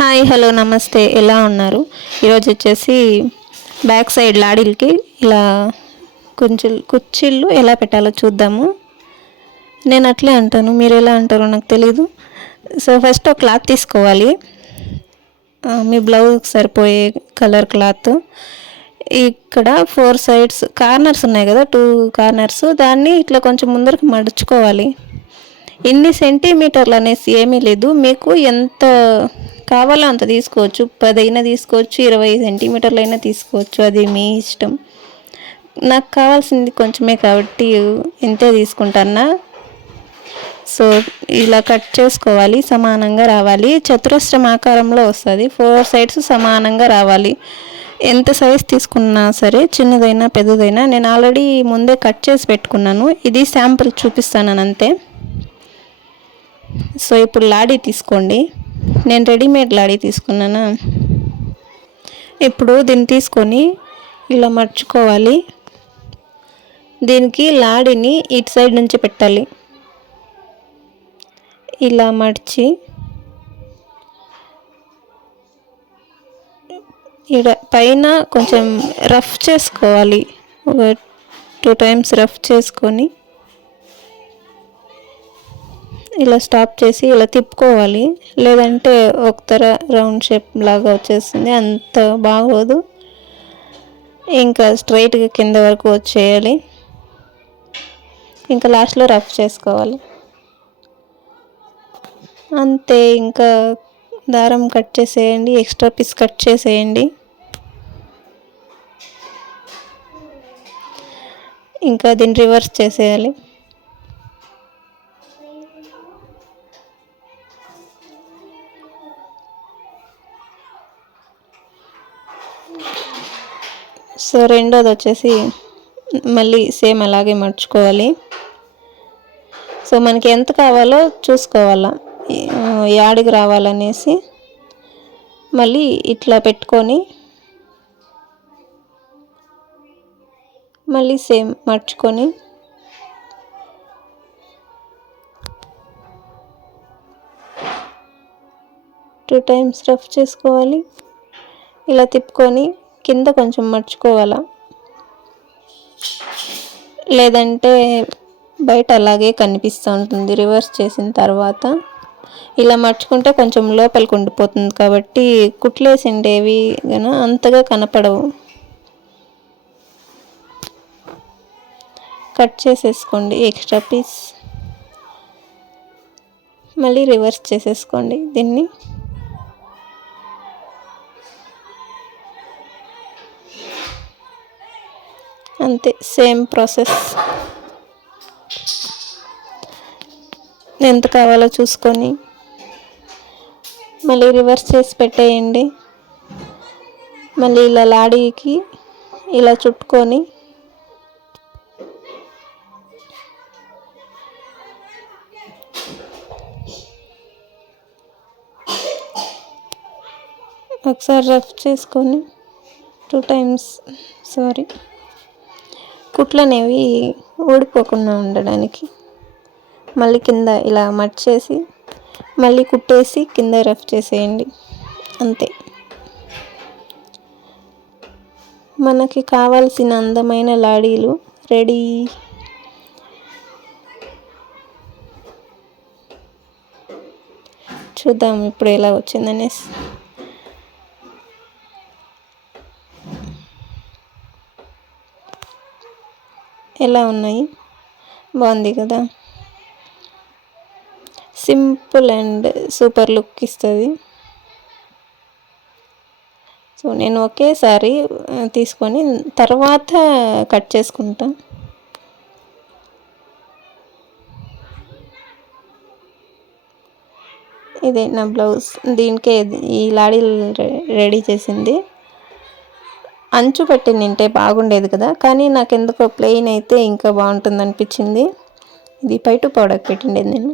Hi hello నమస్తే, ఎలా ఉన్నారు? ఈరోజు వచ్చేసి బ్యాక్ సైడ్ లాడీలకి ఇలా కొంచెం కుర్చీలు ఎలా పెట్టాలో చూద్దాము. నేను అట్లే అంటాను, మీరు ఎలా అంటారో నాకు తెలీదు. సో ఫస్ట్ ఒక క్లాత్ తీసుకోవాలి, మీ బ్లౌజ్కి సరిపోయే కలర్ క్లాత్. ఇక్కడ 4 సైడ్స్ కార్నర్స్ ఉన్నాయి కదా, 2 కార్నర్స్, దాన్ని ఇట్లా కొంచెం ముందరకు మడుచుకోవాలి. ఇన్ని సెంటీమీటర్లు అనేసి ఏమీ లేదు, మీకు ఎంత కావాలో అంత తీసుకోవచ్చు. 10 అయినా తీసుకోవచ్చు, 20 సెంటీమీటర్లు అయినా తీసుకోవచ్చు, అది మీ ఇష్టం. నాకు కావాల్సింది కొంచెమే కాబట్టి ఇంతే తీసుకుంటాను. సో ఇలా కట్ చేసుకోవాలి, సమానంగా రావాలి. చతురస్రం ఆకారంలో వస్తుంది, 4 సైడ్స్ సమానంగా రావాలి. ఎంత సైజ్ తీసుకున్నా సరే, చిన్నదైనా పెద్దదైనా. నేను ఆల్రెడీ ముందే కట్ చేసి పెట్టుకున్నాను, ఇది శాంపుల్ చూపిస్తాను అంతే. సో ఇప్పుడు లాడీ తీసుకోండి, నేను రెడీమేడ్ లాడీ తీసుకున్నాను. ఇప్పుడు దీన్ని తీసుకొని ఇలా మర్చుకోవాలి. దీనికి లాడీని ఇటు సైడ్ నుంచి పెట్టాలి. ఇలా మడిచి ఇక్కడ పైన కొంచెం రఫ్ చేసుకోవాలి. ఒక 2 టైమ్స్ రఫ్ చేసుకొని ఇలా స్టాప్ చేసి ఇలా తిప్పుకోవాలి, లేదంటే ఒకతర రౌండ్ షేప్ లాగా వచ్చేస్తుంది, అంత బాగోదు. ఇంకా స్ట్రైట్గా కింద వరకు వచ్చేయాలి. ఇంకా లాస్ట్లో రఫ్ చేసుకోవాలి, అంతే. ఇంకా దారం కట్ చేసేయండి, ఎక్స్ట్రా పీస్ కట్ చేసేయండి. ఇంకా దీన్ని రివర్స్ చేసేయాలి. సో రెండోది వచ్చేసి మళ్ళీ సేమ్ అలాగే మర్చుకోవాలి. సో మనకి ఎంత కావాలో చూసుకోవాలా, యాడికి రావాలనేసి. మళ్ళీ ఇట్లా పెట్టుకొని మళ్ళీ సేమ్ మర్చుకొని టూ టైమ్స్ రఫ్ చేసుకోవాలి. ఇలా తిప్పుకొని కింద కొంచెం మర్చుకోవాలా, లేదంటే బయట అలాగే కనిపిస్తూ ఉంటుంది. రివర్స్ చేసిన తర్వాత ఇలా మర్చుకుంటే కొంచెం లోపలికి ఉండిపోతుంది, కాబట్టి కుట్లేసిండేవి కానీ అంతగా కనపడవు. కట్ చేసేసుకోండి ఎక్స్ట్రా పీస్, మళ్ళీ రివర్స్ చేసేసుకోండి దీన్ని. అంతే, సేమ్ ప్రాసెస్. ఎంత కావాలో చూసుకొని మళ్ళీ రివర్స్ చేసి పెట్టేయండి. మళ్ళీ ఇలా లాడీకి ఇలా చుట్టుకొని ఒకసారి రఫ్ చేసుకొని 2 టైమ్స్, కుట్లు అనేవి ఊడిపోకుండా ఉండడానికి మళ్ళీ కింద ఇలా మర్చేసి మళ్ళీ కుట్టేసి కింద రఫ్ చేసేయండి, అంతే. మనకి కావాల్సిన అందమైన లాడీలు రెడీ. చూద్దాం ఇప్పుడు ఎలా వచ్చిందనేసి. ఎలా ఉన్నాయి, బాగుంది కదా? సింపుల్ అండ్ సూపర్ లుక్ ఇస్తుంది. సో నేను ఒకేసారి తీసుకొని తర్వాత కట్ చేసుకుంటా. ఇదే నా బ్లౌజ్, దీనికే ఈ లాడీలు రెడీ చేసింది. అంచు పెట్టి నింటే బాగుండేది కదా, కానీ నాకు ఎందుకో ప్లెయిన్ అయితే ఇంకా బాగుంటుంది అనిపించింది. ఇది పైటు పౌడర్ పెట్టిండేది నేను.